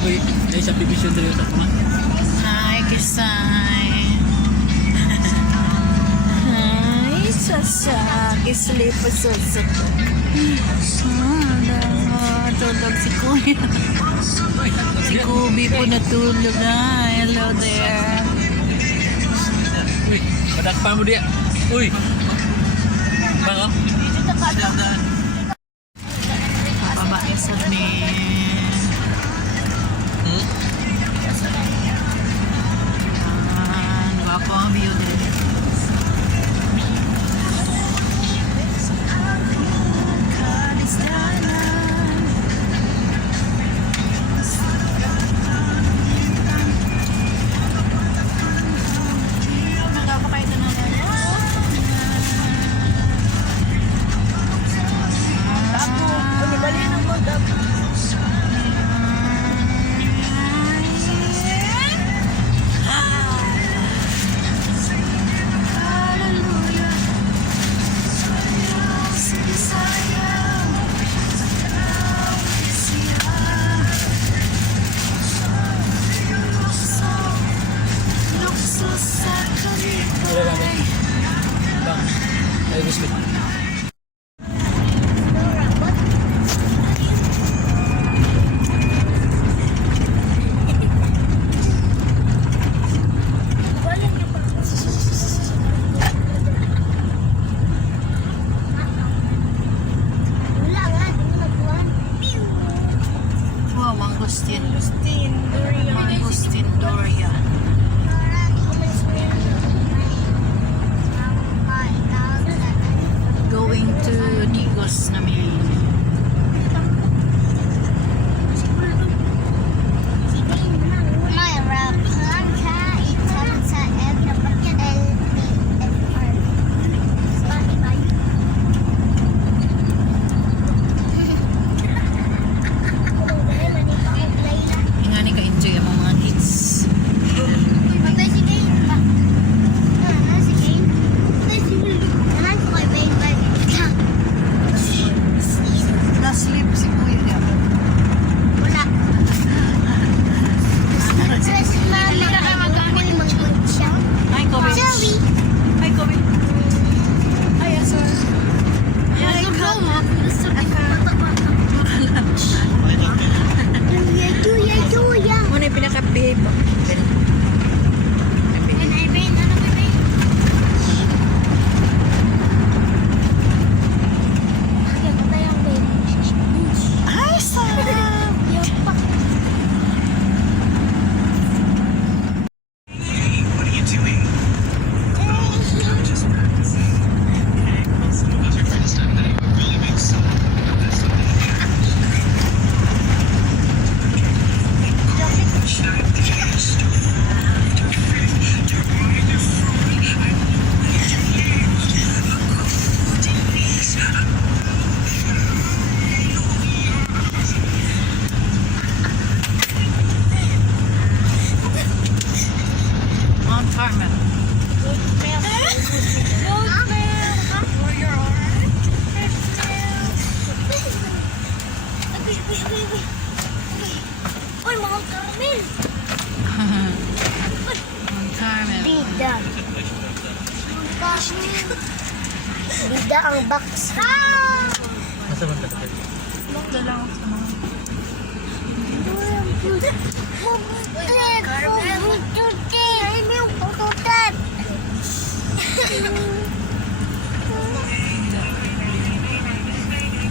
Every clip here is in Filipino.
boy, ay sa division dito sa mga. Hi, Kisay. Hi, Sasa. Kisleep pa Sasa. Tulog si Kuya. Si Kubi po natulog na. Hello there. Uy, padakpan mo dia. Uy. Bang oh. Babae sa ni. Gwapo ang view din. Bang. Ay biscuit. Wow, mangustin. Mangustin Doria. Going to Digos namin. Ingani ka-enjoy ang mga kids. Na-sleep si Kuya niya. Hi, Kobe. Hi, Kobe. Hi, Asor. Muna yung pinaka-behave mo. Hi, Sam. What are you doing? Just practicing. So what's your first time that you were really big son? That's something Mount Carmel. Uy, mga Carmel! Mount Carmel. Bida. Bida ang box. Masa man ka? Dalang sa mga.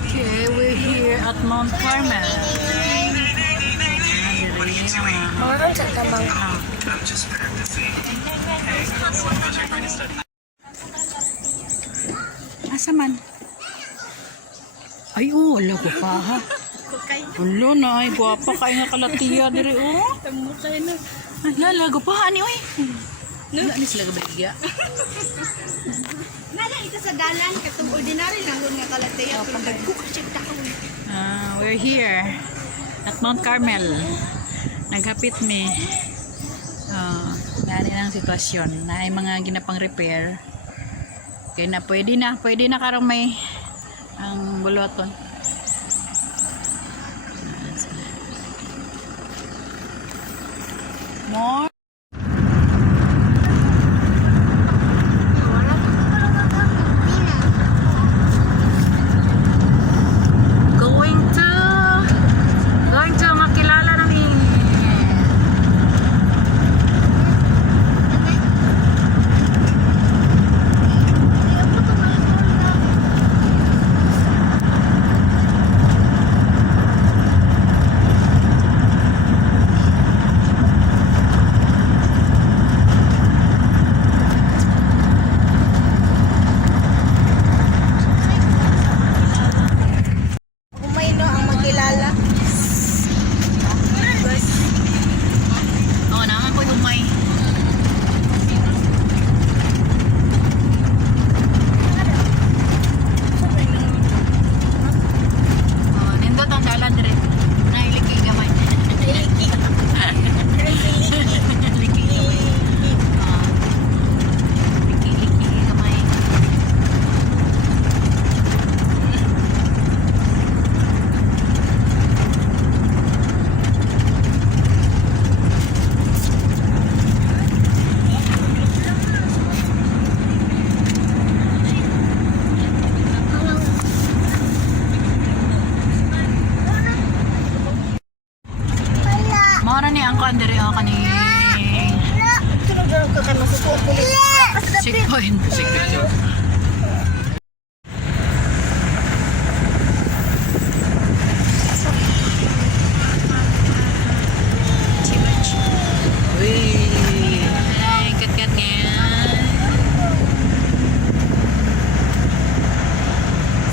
Okay, we're here at Mount Carmel. Meron sa tamang. I'm just practicing. So what's your greatest study? Asa man? Ay, oh, wala ko pa ha. Wala na, ay, guwapa kayo nga kalatiya diri, oh. Ay, lalago pa, ani, oy. Wala ni sila gabaligya. Nala ito sa dalan, katong ordinary lang nga kalataya. Pagko kasi tao. We're here at Mount Carmel. Naghapit mi. Gani lang sitwasyon na ay mga ginapang repair. Kaya na pwede na karong may ang buluton. More. Going to makilala namin. Umay no ang magkilala. Oo, naman po umay. Oh, nindot ang dalan rin. Nailiki gamay. Liki gamay. Oh. Liki gamay. Mara ni ang kandere o kani Tulog ka kay masuko kulit. checkpoint. Uy! Ay, kat-kat nga.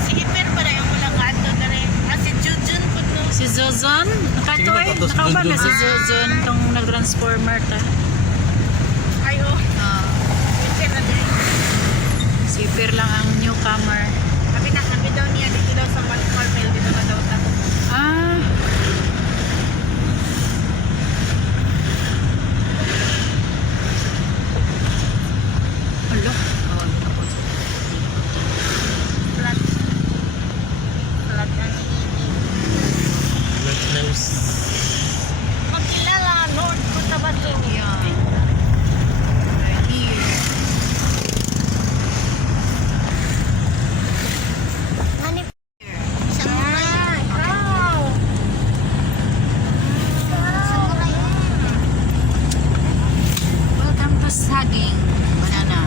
Si Hiper pa rin ang walang ato na rin. Si Jujun po no. Si Zozon, nakatoy. Sige, tapos Nakauban na dun-dun. si Zozon itong nag-transformer ta. Ay oh. Ah, Hiper na rin. si Per lang ang newcomer. Sabi daw niya dito daw sa Carmel dito na daw ta. Ah. Alo. Flat. Flat na ni Blood nose. Magkilala Lord Cotabato. Yeah. Right here. Hani Samurai. Wow. Samurai. Welcome to Saging Banana.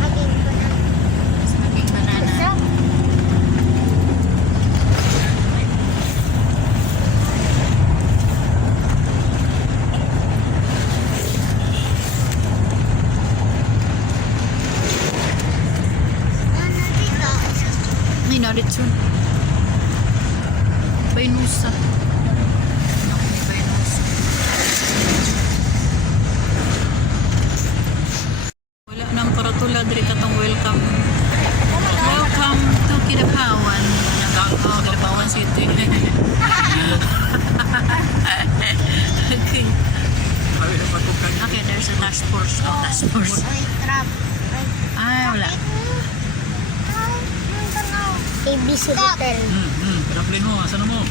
Saging banana. Saging Banana. May nalit yun. Baynusa. Ako may baynusa. Wala nang paratula diri katong welcome. Welcome to Kidapawan. Oh, Kidapawan City. Okay. Okay, there's a task force. Oh, task force. Ay, trap. Ay, wala. ABC Hotel. Aeroplane mo, asan mo?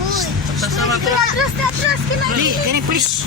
Uy. Pagtas na ba? Atras, atras, Dali, gani please.